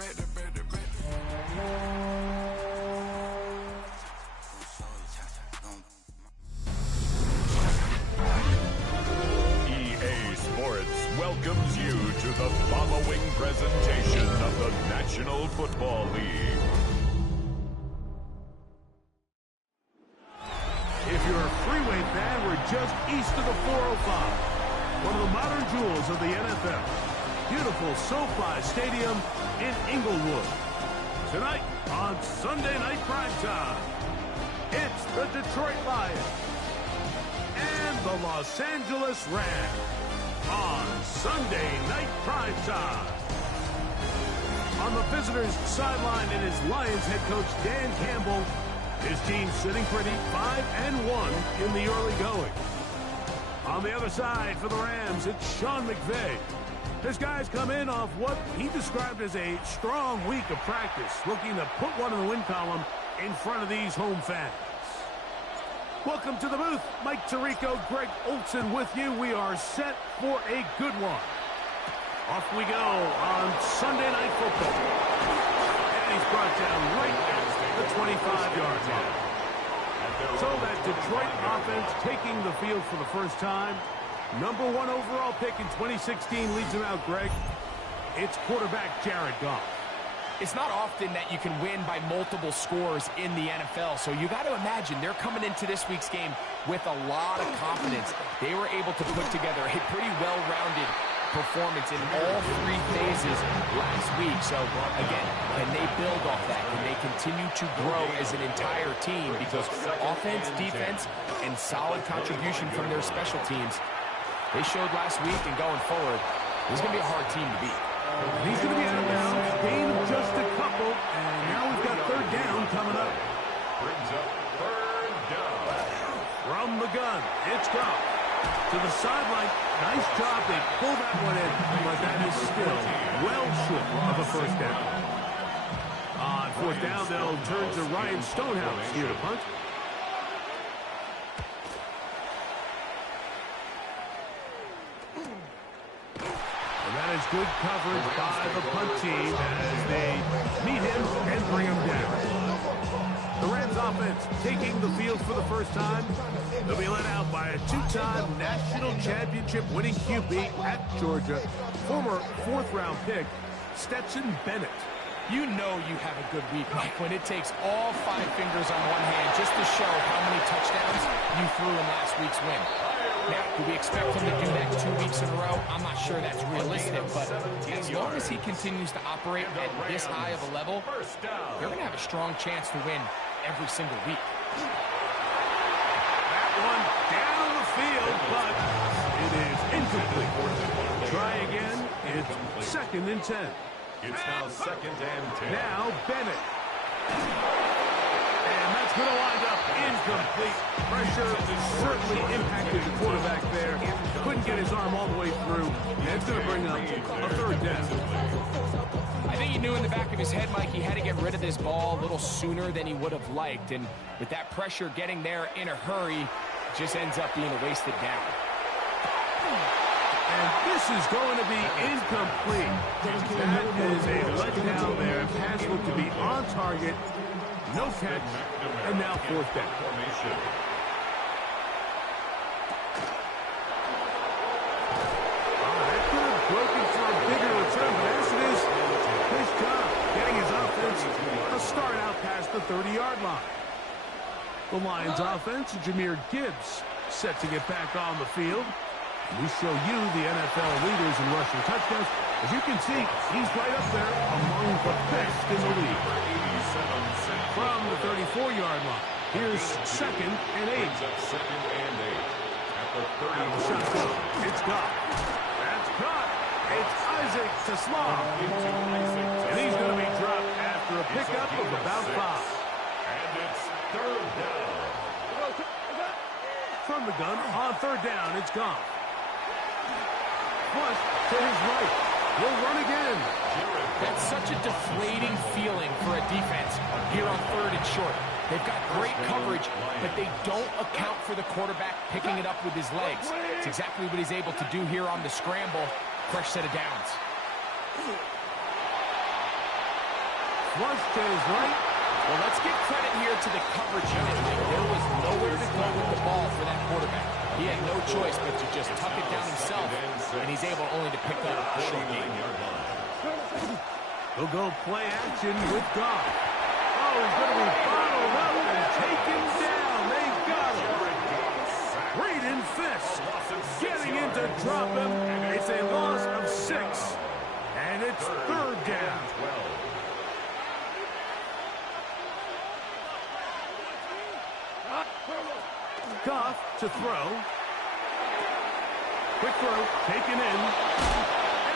EA Sports welcomes you to the following presentation of the National Football League. If you're a freeway fan, we're just east of the 405. One of the modern jewels of the NFL. Beautiful SoFi Stadium in Inglewood. Tonight on Sunday Night Primetime, it's the Detroit Lions and the Los Angeles Rams on Sunday Night Primetime. On the visitors' sideline, it is Lions head coach Dan Campbell. His team sitting pretty, 5-1 in the early going. On the other side for the Rams, it's Sean McVay. His guys come in off what he described as a strong week of practice, looking to put one in the win column in front of these home fans. Welcome to the booth. Mike Tirico, Greg Olson with you. We are set for a good one. Off we go on Sunday Night Football. And he's brought down right at the 25-yard line. So that Detroit offense taking the field for the first time. Number 1 overall pick in 2016 leads him out, Greg. It's quarterback Jared Goff. It's not often that you can win by multiple scores in the NFL, so you got to imagine they're coming into this week's game with a lot of confidence. They were able to put together a pretty well-rounded performance in all 3 phases last week. So, again, can they build off that? Can they continue to grow as an entire team? Because offense, defense, and solid contribution from their special teams, they showed last week, and going forward, this is going to be a hard team to beat. He's going to be out of bounds, gained just a couple, and now we've got third down coming up. Brings up third down. From the gun, it's Goff. To the sideline, nice job. They pull that one in, but that is still well short of a first down. On fourth down, they'll turn to Ryan Stonehouse here to punt. And that is good coverage by the punt team as they meet him and bring him down. The Rams offense taking the field for the first time. They'll be led out by a 2-time national championship winning QB at Georgia, former 4th-round pick, Stetson Bennett. You know you have a good week, Mike, when it takes all 5 fingers on one hand just to show how many touchdowns you threw in last week's win. Now, do we expect him to do that 2 weeks in a row? I'm not sure that's realistic, but as long as he continues to operate at this high of a level, they're going to have a strong chance to win every single week. That one down the field, but it is incomplete. Try again. It's 2nd and 10. It's now 2nd and 10. Now Bennett. And that's going to wind up incomplete. Pressure certainly impacted the quarterback there. Couldn't get his arm all the way through. And it's going to bring up a third down. I think he knew in the back of his head, Mike, he had to get rid of this ball a little sooner than he would have liked. And with that pressure getting there in a hurry, it just ends up being a wasted down. And this is going to be incomplete. That is a letdown there. Pass looked to be on target. No catch. And now 4th down. That could have broken for a bigger return, but as it is, nice job getting his offense a start out past the 30-yard line. The Lions offense, Jahmyr Gibbs, set to get back on the field. We show you the NFL leaders in rushing touchdowns. As you can see, he's right up there among the best in the league. From the 34-yard line, here's 2nd and 8. Second and 8 at the 30. Shotgun. It's Goff. That's caught. It's Isaac to Slaw. And he's going to be dropped after a pickup of about 5. And it's 3rd down. From the gun, on 3rd down, it's Goff. Flush to his right. He'll run again. That's such a deflating feeling for a defense here on 3rd and short. They've got great coverage, but they don't account for the quarterback picking it up with his legs. It's exactly what he's able to do here on the scramble. Fresh set of downs. flush to his right. Well, let's give credit here to the coverage unit. There was nowhere to go with the ball for that quarterback. He had no choice but to just tuck it down himself, and he's able only to pick up a short gain. He'll go play action with Goff. Oh, he's going to be bottled up and taken down. They've got him. Reed in fist. Getting in to drop him. It's a loss of 6. And it's third down. Goff to throw. Quick throw, taken in.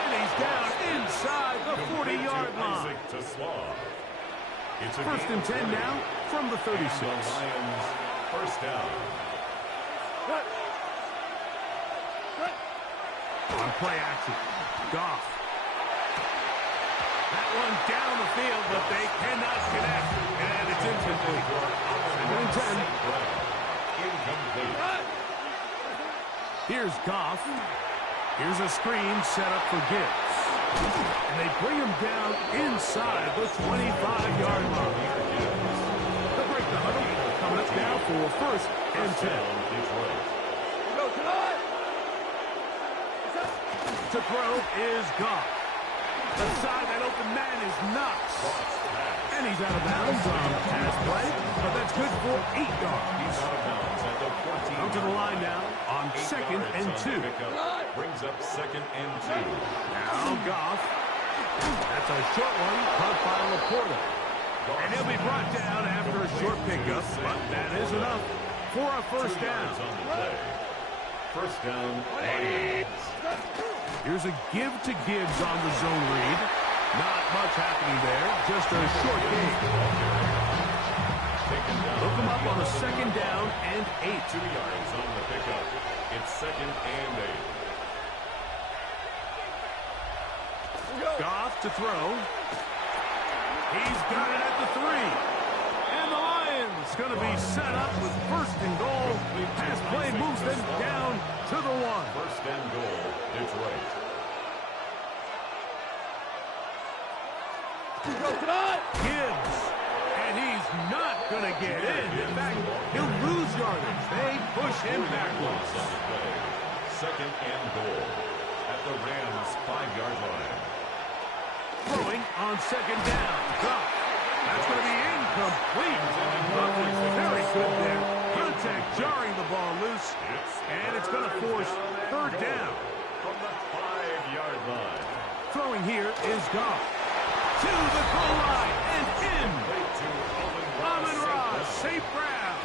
And he's down inside the 40-yard line. First and 10 now from the 36. First down. On play action, Goff. That one down the field, but they cannot connect. And it's incomplete. Second and 10. Here's Goff. Here's a screen set up for Gibbs. And they bring him down inside the 25-yard line. They'll break the huddle. Coming up now for first and 10. To throw is Goff. The side that open man is Knox. And he's out of bounds on pass play, but that's good for 8 yards. Out to the line now on second and 2. Brings up second and 2. Now Goff. That's a short one, caught by Laporta. And he'll be brought down after a short pickup, but that is enough for a first down. First down, Lions. Here's a give to Gibbs on the zone read. Not much happening there, just a short gain. Look him up on a second down and 8. 2 yards on the pickup. It's second and 8. Goff to throw. He's got it at the 3. And the Lions going to be set up with first and goal. Pass play moves them down to the 1. First and goal, Detroit. Gibbs. And he's not going to get in. In fact, he'll lose yardage. They push him backwards. Second and goal at the Rams' 5-yard line. Throwing on second down. Goff. That's going to be incomplete. Goff is very good there. Contact jarring the ball loose. And it's going to force third down. From the 5-yard line. Throwing here is Goff. To the goal line and in. Amon-Ra, safe grab.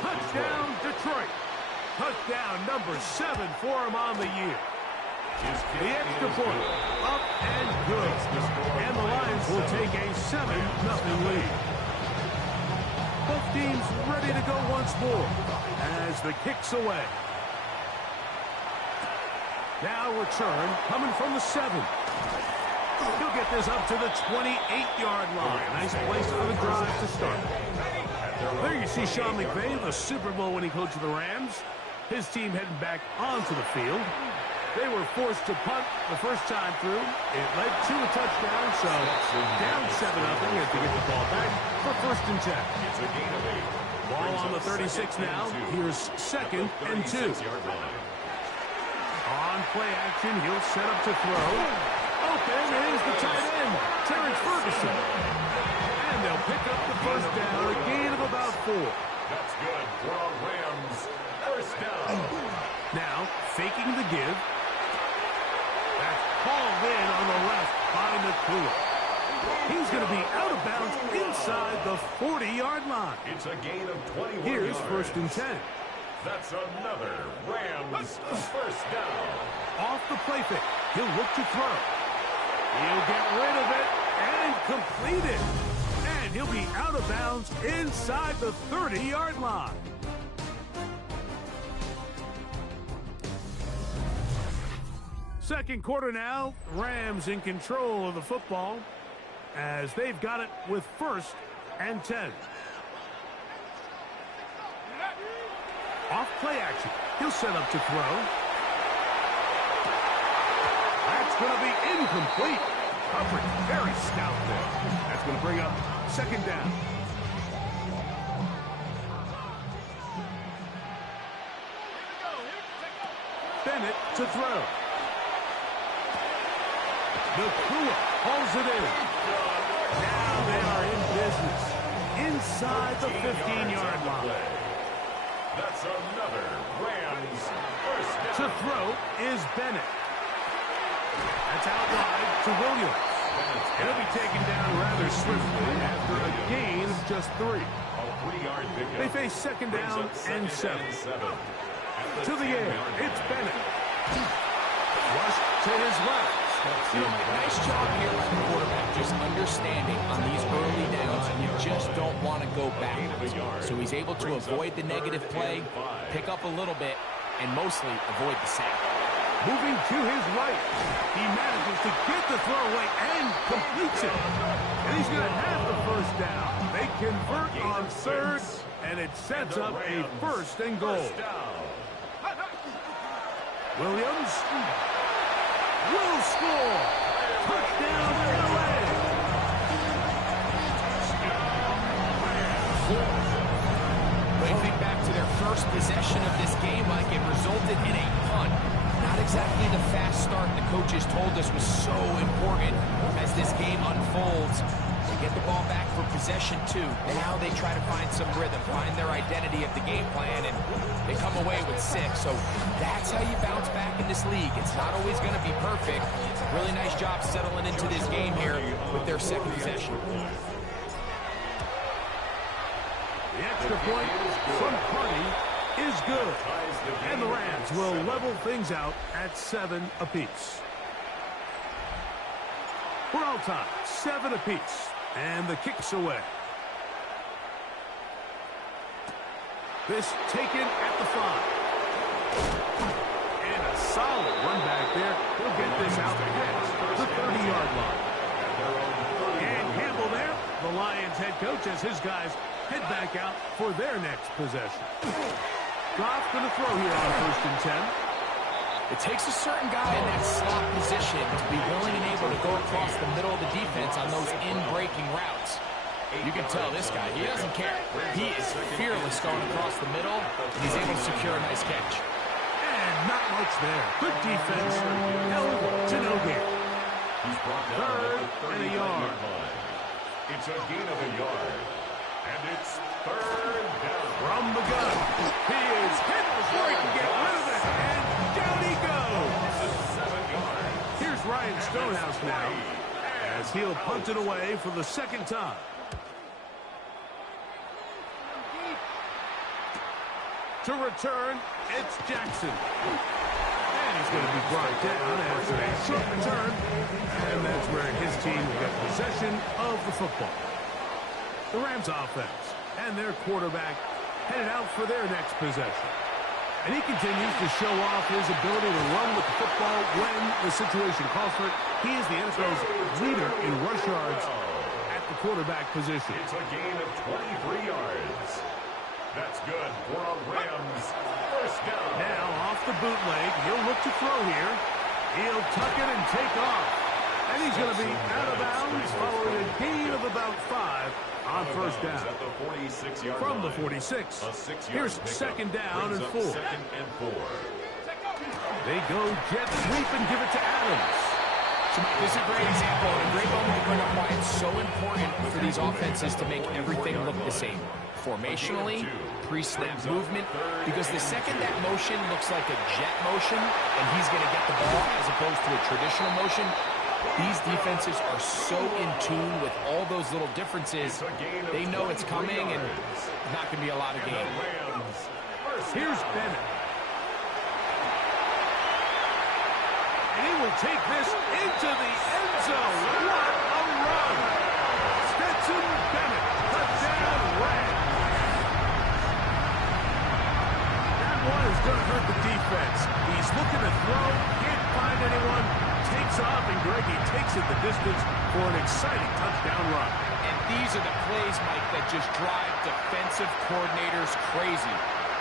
Touchdown, Detroit. Touchdown number 7 for him on the year. The extra point, up and good. And the Lions will take a 7-0 lead. Both teams ready to go once more as the kick's away. Now return coming from the 7. He'll get this up to the 28-yard line. Nice place for the drive to start. There you see Sean McVay, the Super Bowl winning coach of the Rams. His team heading back onto the field. They were forced to punt the first time through. It led to a touchdown, so down 7-0 as they get the ball back for first and 10. It's a gain of 8. Ball on the 36 now. Here's second and 2. On play action, he'll set up to throw. Open is the tight end, Terrence Ferguson. And they'll pick up the first down, a gain of about 4. That's good for a Rams first down. Now, faking the give. That's hauled in on the left by Nakua. He's going to be out of bounds inside the 40-yard line. It's a gain of 21 Here's yards. first and 10. That's another Rams first down. Off the play fake. He'll look to throw. He'll get rid of it and complete it. And he'll be out of bounds inside the 30-yard line. Second quarter now. Rams in control of the football as they've got it with first and 10. Off play action. He'll set up to throw. That's going to be incomplete. Coverage very stout there. That's going to bring up second down. Bennett to throw. Nakua hauls it in. Now they are in business inside the 15-yard line. That's another Rams first down. To throw is Bennett. That's out wide to Williams. He'll be taken down rather swiftly after a gain of just 3. They face second down and 7. To the air, it's Bennett. Rush to his left. You know, nice job here by the quarterback, just understanding on these early downs, you just don't want to go backwards. So he's able to avoid the negative play, pick up a little bit, and mostly avoid the sack. Moving to his right, he manages to get the throw away and completes it. And he's going to have the first down. They convert on third, and it sets up a first and goal. Williams will score. Touchdown, LA. When you think back to their first possession of this game, Mike, it resulted in a punt. Not exactly the fast start the coaches told us was so important as this game unfolds. They get the ball back for possession 2. Now they try to find some rhythm, find their identity of the game plan, and they come away with 6. So that's how you bounce back in this league. It's not always going to be perfect. Really nice job settling into this game here with their second possession. The extra point from Carney is good. And the Rams will level things out at 7 apiece. We're all tied, 7 apiece. And the kick's away. This taken at the 5. And a solid run back there. He'll get this out past the 30-yard line. And Campbell there, the Lions head coach, as his guys head back out for their next possession. Goff going to throw here on 1st and 10. It takes a certain guy in that slot position to be willing and able to go across the middle of the defense on those in-breaking routes. You can tell this guy, he doesn't care. He is fearless going across the middle, and he's able to secure a nice catch. And not much there. Good defense. Held to no gain. 3rd and a yard. It's a gain of a yard. And it's 3rd down. From the gun. He is hit before he can get rid of it. And down he goes. Here's Ryan Stonehouse now, as he'll punt it away for the 2nd time. To return, it's Jackson. And he's going to be brought down after a short return. And that's where his team will get possession of the football. The Rams offense and their quarterback headed out for their next possession. And he continues to show off his ability to run with the football when the situation calls for it. He is the NFL's leader in rush yards at the quarterback position. It's a gain of 23 yards. That's good for a Rams first down. Now off the bootleg, he'll look to throw here. He'll tuck it and take off. And he's going to be out of bounds following a gain of about 5 on 1st down. From the 46. Here's 2nd down and 4. They go jet sweep and give it to Adams. This is a great example and a great moment to bring up why it's so important for these offenses to make everything look the same. Formationally, pre-snap movement, because the second that motion looks like a jet motion and he's going to get the ball as opposed to a traditional motion, these defenses are so in tune with all those little differences. They know it's coming and not going to be a lot of gain. Here's Bennett. And he will take this into the end zone. What a run! Stetson Bennett, touchdown Rams. That one is going to hurt the defense. He's looking to throw, can't find anyone, takes off, and Greggy takes it the distance for an exciting touchdown run. And these are the plays, Mike, that just drive defensive coordinators crazy.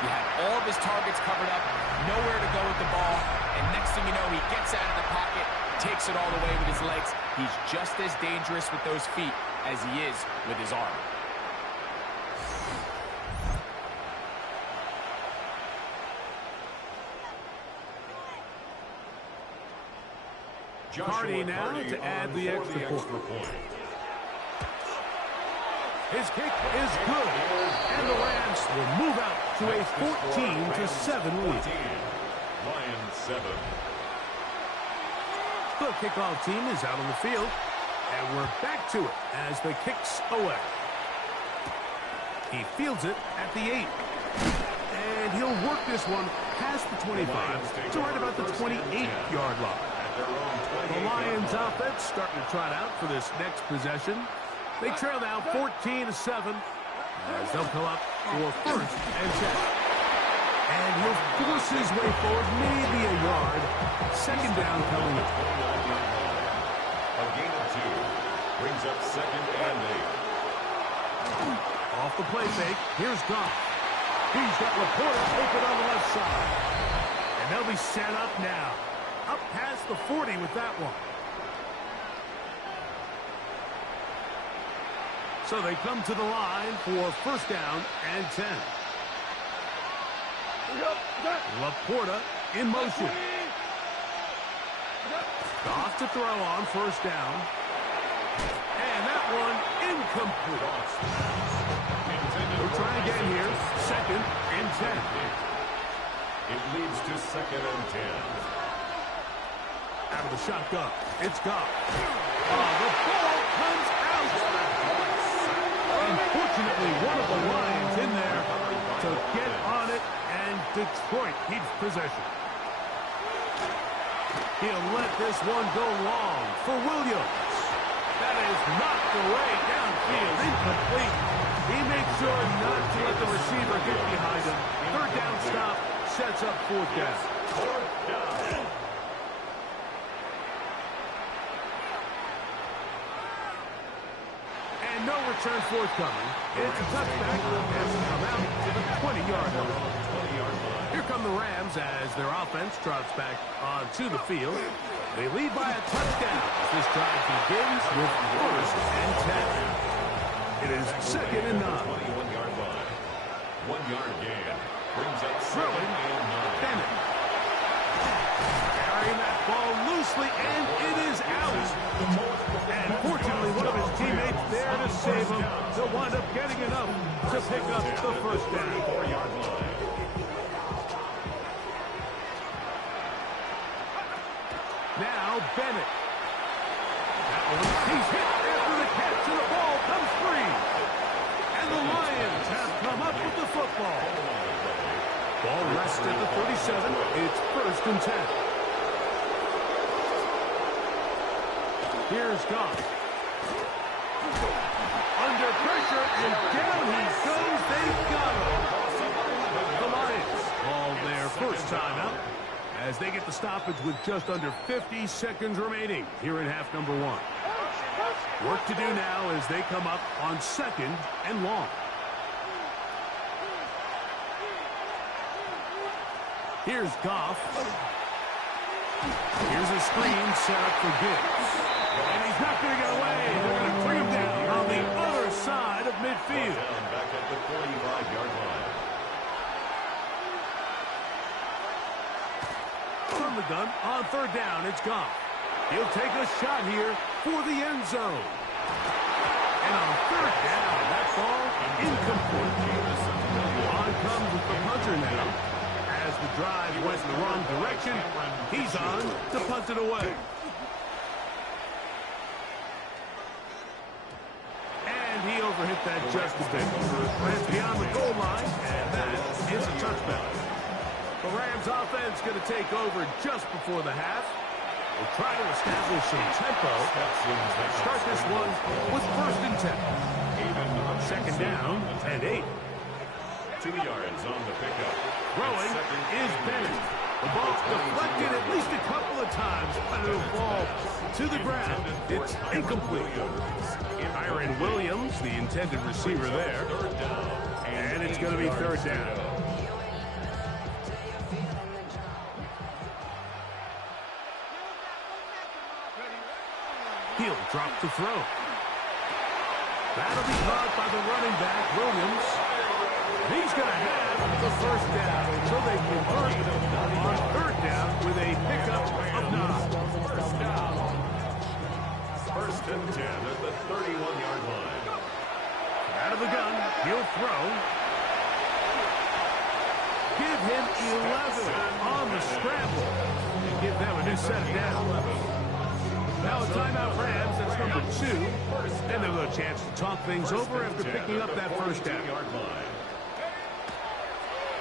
He had all of his targets covered up, nowhere to go with the ball, and next thing you know, he gets out of the pocket, takes it all the way with his legs. He's just as dangerous with those feet as he is with his arm. Cardi now to add the extra point. His kick is good, and the Rams will move out to a 14-7 lead. Lions 7. The kickoff team is out on the field, and we're back to it as the kick's away. He fields it at the 8. And he'll work this one past the 25 to right about the 28-yard line. The Lions offense starting to trot out for this next possession. They trail now 14-7 as they'll come up for first and 10. And he'll force his way forward, maybe a yard. Second down coming up. A gain of 2 brings up second and 8. Off the play fake, here's Goff. He's got Laporta open on the left side. And they'll be set up now. Up past the 40 with that one. So they come to the line for first down and 10. Laporta in motion. Goff to throw on first down. And that one incomplete. We'll try again here. Second and 10. It leads to second and 10. Out of the shotgun. It's Goff. The ball comes out. Unfortunately, one of the Lions in there to get on it, and Detroit keeps possession. He'll let this one go long for Williams. That is knocked away downfield, incomplete. He makes sure not to let the receiver get behind him. Third down stop sets up fourth down. And no return forthcoming. It's a touchback as they come out to the 20-yard line. Here come the Rams as their offense trots back onto the field. They lead by a touchdown as this drive begins with first and 10. It is second and 9. 21-yard line. 1 yard gain brings up second and 9. Bennett. Carrying that ball loosely, and it is out. And fortunately, one of his teammates there to save him. They'll wind up getting enough to pick up the first down. 4-yard line. Now Bennett. He's hit after the catch, and the ball comes free. And the Lions have come up with the football. Ball rests at the 37. It's first and 10. Here's Goff. Under pressure, and down he goes. They've got him. The Lions call their first timeout as they get the stoppage with just under 50 seconds remaining here in half number 1. Work to do now as they come up on second and long. Here's Goff. Here's a screen set up for Gibbs. And he's not going to get away. They're going to bring him down on the other side of midfield. Back at the 45-yard line. From the gun on third down, it's Goff. He'll take a shot here for the end zone. And on third down, that ball incomplete. On comes with the punter now. As the drive went in the wrong direction, he's on to punt it away. And he overhit that just a bit. That's beyond the goal line, and that is a touchback. The Rams offense going to take over just before the half. We'll try to establish some tempo. Start this one with first and 10. Second down and 8. 2 yards on the pickup. Throwing is Bennett. The ball's deflected at least a couple of times, but it'll fall to the ground. It's incomplete. Kyron Williams, the intended receiver there. And it's going to be third down. Drop to throw. That'll be caught by the running back, Williams. He's going to have the first down, so they convert on third down with a pickup of 9. First and 10 at the 31-yard line. Out of the gun, he'll throw. Give him 11 on the scramble and give them a new set of downs. Now a timeout Rams, that's number 2. And they'll have a chance to talk things over after picking up that first down.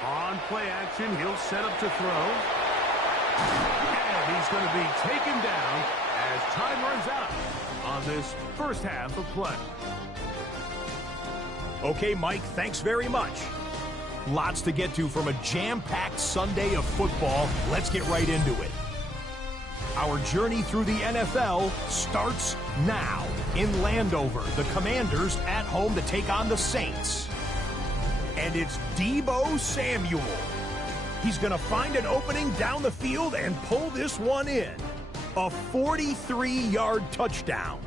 On play action, he'll set up to throw. And he's going to be taken down as time runs out on this first half of play. Okay, Mike, thanks very much. Lots to get to from a jam-packed Sunday of football. Let's get right into it. Our journey through the NFL starts now. In Landover, the Commanders at home to take on the Saints. And it's Deebo Samuel. He's going to find an opening down the field and pull this one in. A 43-yard touchdown.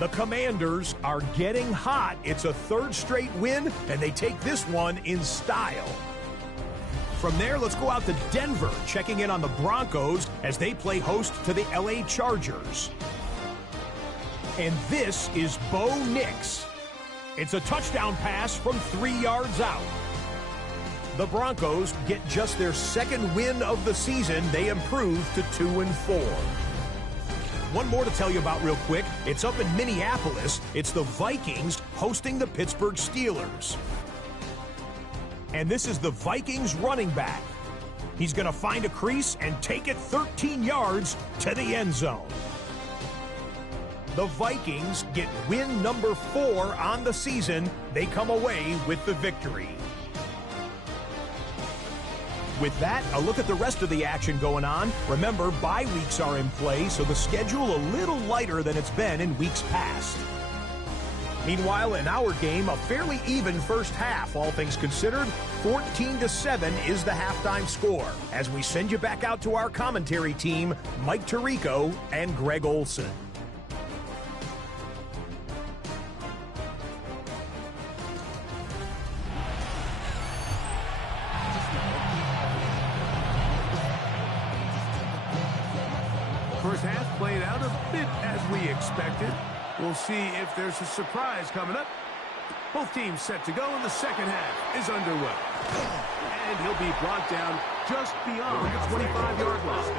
The Commanders are getting hot. It's a third straight win, and they take this one in style. From there, let's go out to Denver, checking in on the Broncos as they play host to the LA Chargers. And this is Bo Nix. It's a touchdown pass from 3 yards out. The Broncos get just their second win of the season. They improve to 2-4. One more to tell you about real quick. It's up in Minneapolis. It's the Vikings hosting the Pittsburgh Steelers. And this is the Vikings running back. He's going to find a crease and take it 13 yards to the end zone. The Vikings get win number 4 on the season. They come away with the victory. With that, a look at the rest of the action going on. Remember, bye weeks are in play, so the schedule a little lighter than it's been in weeks past. Meanwhile, in our game, a fairly even first half, all things considered. 14-7 is the halftime score. As we send you back out to our commentary team, Mike Tirico and Greg Olson. First half played out a bit as we expected. We'll see if there's a surprise coming up. Both teams set to go, and the second half is underway. And he'll be brought down just beyond the 25-yard line.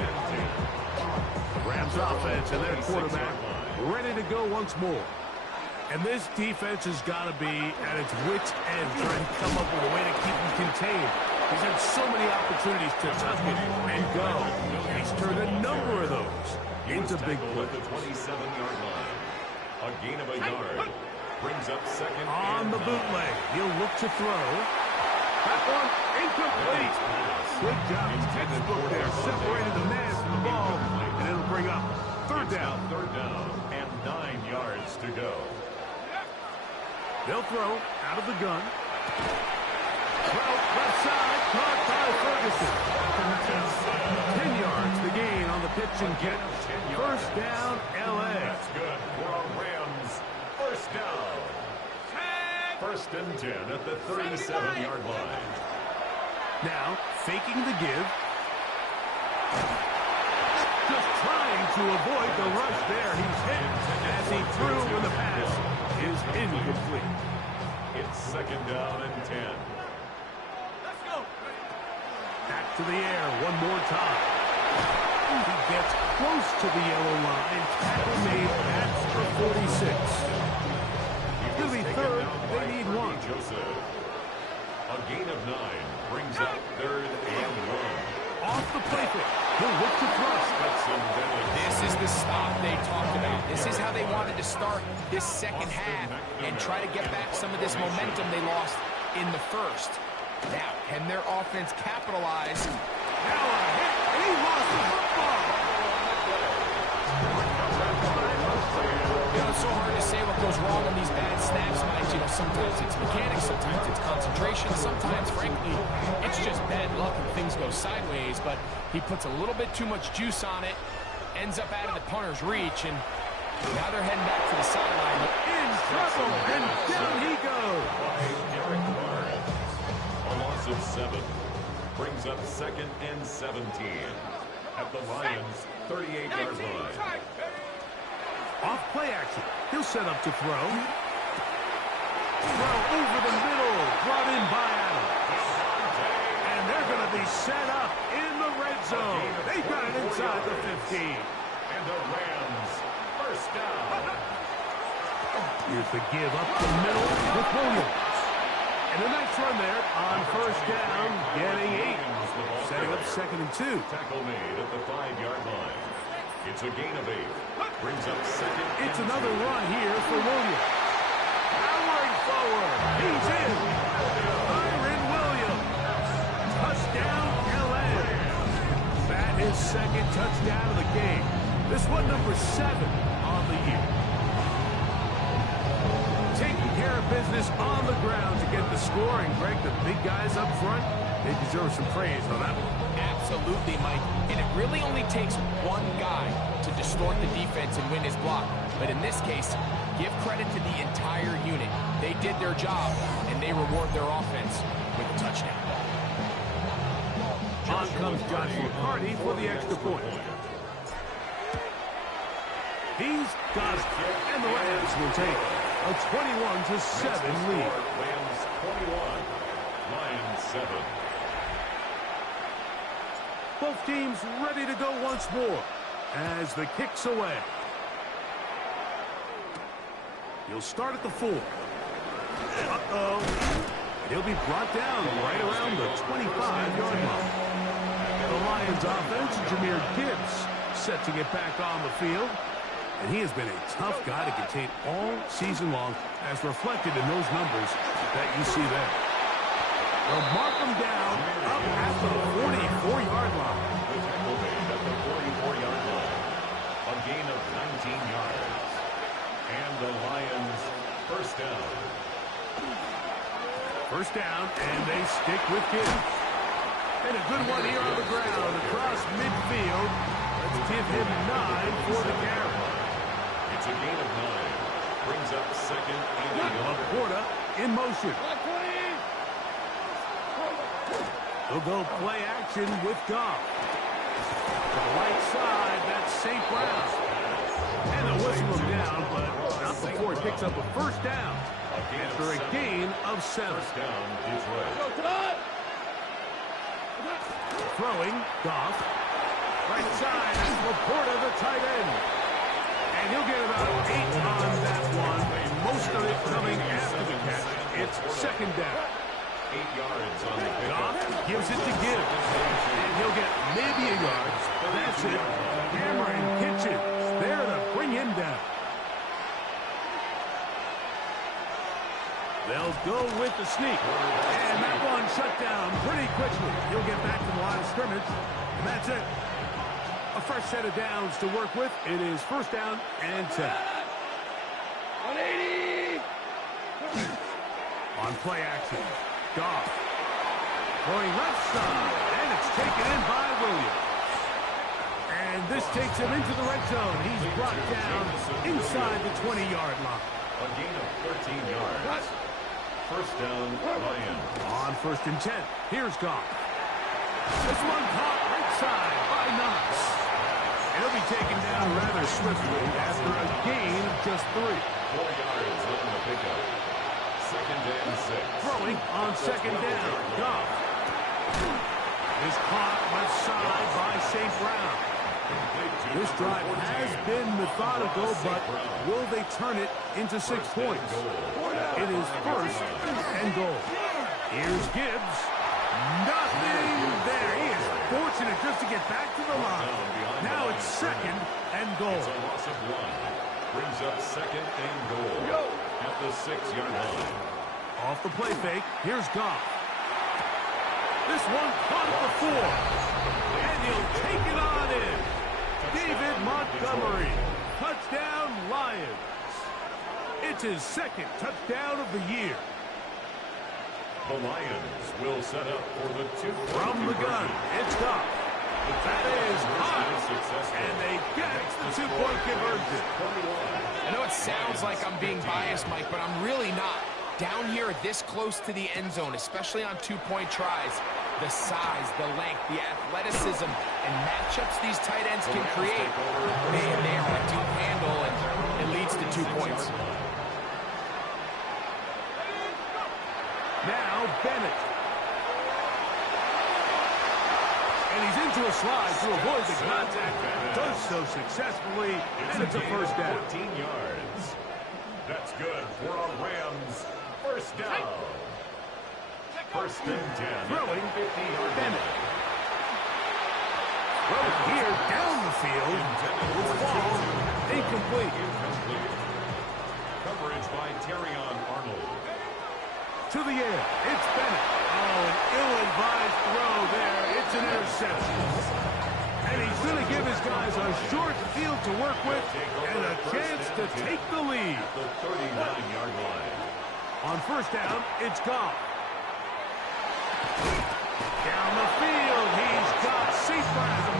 Rams offense and their quarterback ready to go once more. And this defense has got to be at its wits' end trying to come up with a way to keep him contained. He's had so many opportunities to tuck it and go. He's turned a number of those into big plays. The 27-yard line. A gain of a yard. Brings up second. On the bootleg, he'll look to throw. That one incomplete. Good job. Textbook there. Separated the man from the ball. And it'll bring up third down. Third down and 9 yards to go. They'll throw out of the gun. Throw left side. Caught by Ferguson. 10 yards the gain on the pitch and catch. First down, L.A. That's good for a Rams first down. First and 10 at the 37-yard line. Now, faking the give. Just trying to avoid the rush there. He's hit as he threw when the pass is incomplete. It's second down and 10. Let's go. Back to the air one more time. He gets close to the yellow line. Tackle made. That's for 46. He'll be third. They need one. Joseph. A gain of 9 brings up third and 1. Off the play pick. He'll look to thrust. This is the stop they talked about. This is how they wanted to start this second half and try to get back some of this momentum they lost in the first. Now, can their offense capitalize? Now a hit. He lost the football. You know, it's so hard to say what goes wrong on these bad snaps, Mike. You know, sometimes it's mechanics, sometimes it's concentration, sometimes, frankly, it's just bad luck and things go sideways. But he puts a little bit too much juice on it, ends up out of the punter's reach, and Now they're heading back to the sideline. In trouble, and down he goes. A loss of 7 brings up 2nd and 17 at the Lions' 38-yard line. Off play action. He'll set up to throw. Throw over the middle. Brought in by Adams. And they're going to be set up in the red zone. They got it inside the 15. And the Rams first down. Here's the give up the middle with Williams. And a nice run there on first down, getting 8. Setting up 2nd and 2. Tackle made at the 5-yard line. It's a gain of 8. Brings up 2nd. It's another run here for Williams. Powering forward. He's in. Byron Williams. Touchdown, LA. That is 2nd touchdown of the game. This one number 7 on the year. Taking care of business on the ground to get the score. And Greg, the big guys up front, they deserve some praise on that one. Absolutely, Mike. And it really only takes one guy to distort the defense and win his block. But in this case, give credit to the entire unit. They did their job, and they reward their offense with a touchdown. On comes Joshua Carty for the extra point. He's got it. And the Rams will take a 21-7 lead. Rams 21, Lions 7. Both teams ready to go once more as the kick's away. He'll start at the 4. Uh-oh. He'll be brought down right around the 25-yard line. The Lions offense, Jahmyr Gibbs, set to get back on the field. And he has been a tough guy to contain all season long, as reflected in those numbers that you see there. They'll mark him down up at the 44-yard line. The tackle made at the 44-yard line. A gain of 19 yards. And the Lions first down. First down, and they stick with Gibbs. And a good one here on the ground across midfield. Let's give him 9 for the carry. It's a gain of 9. Brings up 2nd and 11. Laporta in motion. They'll go play action with Goff. To the right side, that's St. Brown. And they'll whistle him down, but not before he picks up a first down. After a gain of 7. First down, Detroit. Throwing, Goff. Right side, that's Laporta, the tight end. And he'll get about 8 on that one. Most of it coming after the catch. It's 2nd down. 8 yards on the pickup. Goff gives it to Gibbs. And he'll get maybe a yard. That's it. Cameron Kitchens there to bring him down. They'll go with the sneak. And that one shut down pretty quickly. He'll get back to the line of scrimmage. And that's it. A fresh set of downs to work with. It is first down and 10. 180. On play action. Goff. Going left side. And it's taken in by Williams. And this takes him into the red zone. He's brought down inside the 20-yard line. A gain of 13 yards. First down, Lions. On 1st and 10. Here's Goff. This one caught right side by Knox. He'll be taken down rather swiftly after a gain of just 3. 4 yards on the pickup. 2nd and 6. Throwing on 2nd down. Goff is caught left side by St. Brown. This drive has been methodical, but will they turn it into 6 points? It is 1st and goal. Here's Gibbs. Nothing there. He is fortunate just to get back to the line. Now it's 2nd and goal. It's a loss of 1. Brings up 2nd and goal at the 6-yard line. Off the play fake. Here's Goff. This one caught at the 4. And he'll take it on in. David Montgomery. Touchdown, Lions. It's his 2nd touchdown of the year. The Lions will set up for the 2. From the gun, it's Goff. That is hot. And they get the two-point conversion. I know it sounds like I'm being biased, Mike, but I'm really not. Down here this close to the end zone, especially on two-point tries, the size, the length, the athleticism, and matchups these tight ends can create, man, they are a tough handle, and it leads to 2 points. Now Bennett. And he's into a slide to avoid the contact. Does so successfully, and it's a first down. 14 yards. That's good for a Rams first down. First and 10. Throwing 50-yard Bennett. Throwing here down the field. With ball incomplete. Coverage by Terrion Arnold. To the air. It's Bennett. Oh, an ill-advised throw there. It's an interception. And he's going to give his guys a short field to work with and a chance to take the lead. The 39-yard line. On first down, it's Goff. Down the field, he's got St. Brown.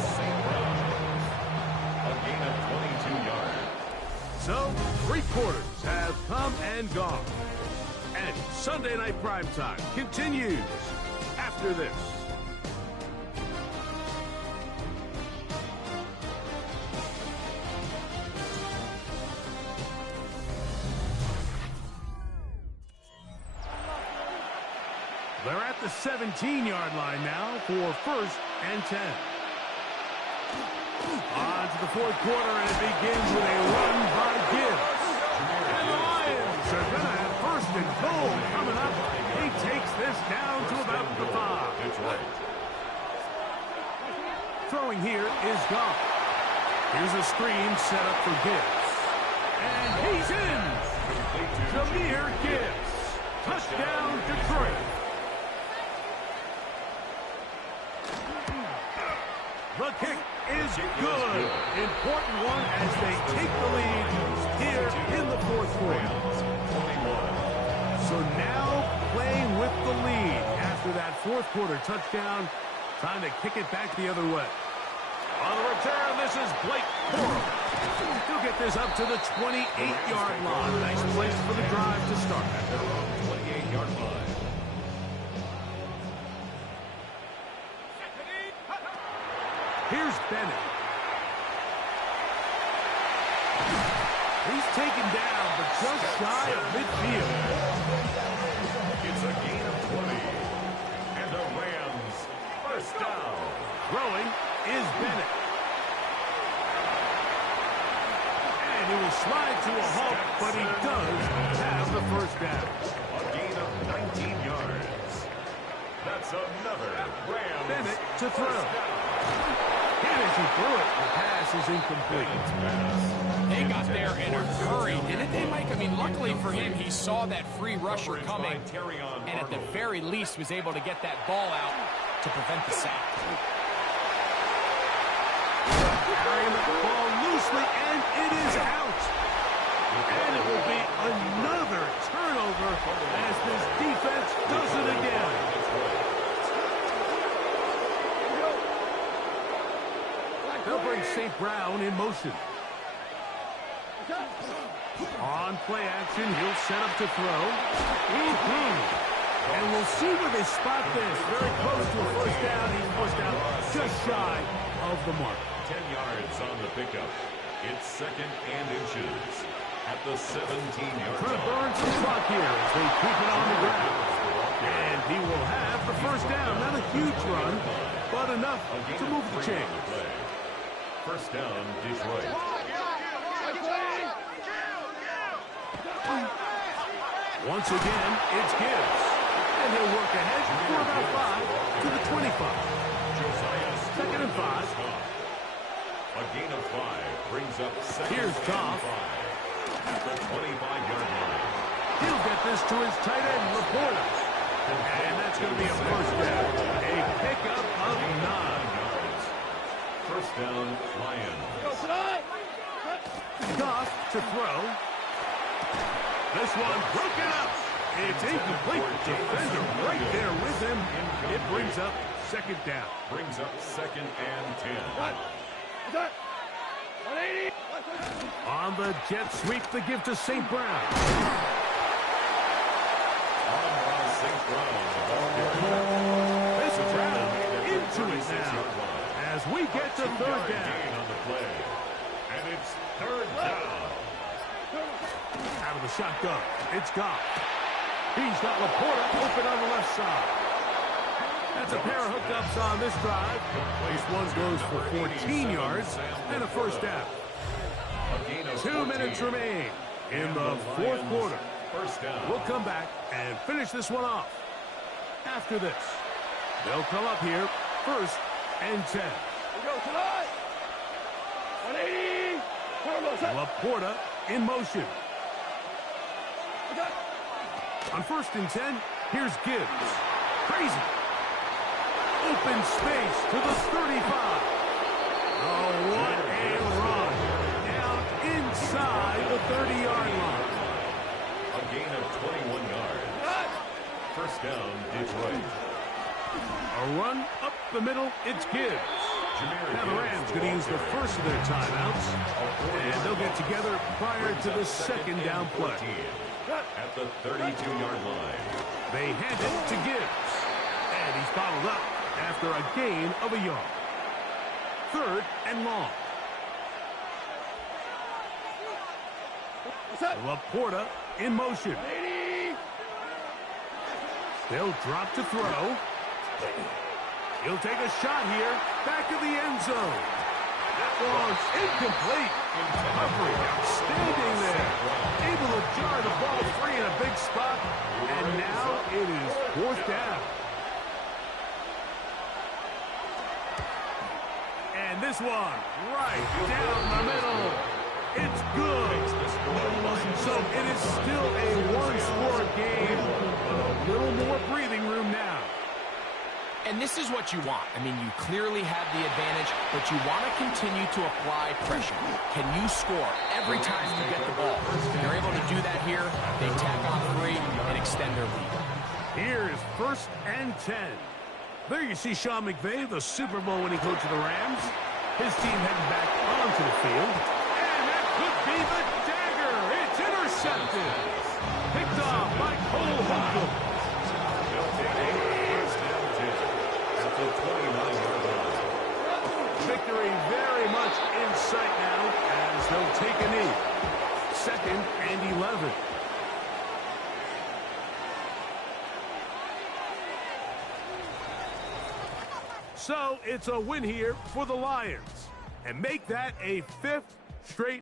St. Brown. A gain of 22 yards. So, 3 quarters have come and gone. And Sunday Night Primetime continues after this. They're at the 17-yard line now for first and 10. On to the fourth quarter, and it begins with a run by Gibbs. And the Lions are going to have first and goal coming up. He takes this down to about the 5. That's right. Throwing here is Goff. Here's a screen set up for Gibbs. And he's in. Jahmyr Gibbs. Touchdown, Detroit. The kick is good. Important one as they take the lead here in the fourth quarter. So now playing with the lead after that fourth quarter touchdown. Time to kick it back the other way. On the return, this is Blake Corum. He'll get this up to the 28-yard line. Nice place for the drive to start. 28-yard line. Here's Bennett. He's taken down, but just shy of midfield. It's a gain of 20. And the Rams first down. Throwing is Bennett. And he will slide to a halt, but he does have the first down. A gain of 19 yards. That's another Rams Bennett to throw. first down. And as he threw it, the pass is incomplete. They got there in a hurry, didn't they, Mike? I mean, luckily for him, he saw that free rusher coming, and at the very least was able to get that ball out to prevent the sack. Carrying the ball loosely, and it is out. And it will be another turnover as this defense does it again. They'll bring St. Brown in motion. On play action, he'll set up to throw. And we'll see where they spot this. Very close to a first down. He's pushed out just shy of the mark. 10 yards on the pickup. It's second and inches at the 17-yard Trying to line. burn some clock here as they keep it on the ground. And he will have the first down. Not a huge run, but enough to move the chains. First down, Detroit. Once again, it's Gibbs. And he'll work ahead for about 5 to the 25. Second and 5. A gain of 5 brings up second. Here's Goff. At the 25-yard line. He'll get this to his tight end, Laporta. And that's going to be a first down. A pickup of 9. First down, Lions. Goff to throw. This one broken up. It's incomplete. Defender right there with him. It brings up second down. Brings up 2nd and 10. On the jet sweep, the give to St. Brown. St. Brown, the ball carrier. This is Brown into it now as we get to third down. Gain on the play. And it's 3rd down. Out of the shotgun, it's Goff. He's got Laporta open on the left side. That's a pair of hookups on this drive. Place one goes for 14 yards and a first down. 2 minutes remain in the fourth quarter. First down. We'll come back and finish this one off. After this, they'll come up here 1st and 10. Laporta in motion. On 1st and 10, here's Gibbs. Crazy. Open space to the 35. Oh, what a run. Down inside the 30-yard line. A gain of 21 yards. First down, Detroit. A run up the middle, it's Gibbs. Now the Rams going to use the first of their timeouts, and they'll get together prior to the second down play. At the 32-yard line. They hand it to Gibbs, and he's bottled up after a gain of a yard. 3rd and long. Laporta in motion. They'll drop to throw. He'll take a shot here. Back of the end zone. That one's incomplete. Coverage outstanding there. Able to jar the ball free in a big spot. And now it is 4th down. And this one right down the middle. It's good. So it is still a one-score game, but a little more breathing room now. And this is what you want. I mean, you clearly have the advantage, but you want to continue to apply pressure. Can you score every time you get the ball? They're able to do that here. They tack on 3 and extend their lead. Here's 1st and 10. There you see Sean McVay, the Super Bowl winning coach of the Rams. His team heading back onto the field. And that could be the dagger. It's intercepted. Picked off by Cole Holcomb. Victory very much in sight now as they'll take a knee. 2nd and 11. So it's a win here for the Lions and make that a 5th straight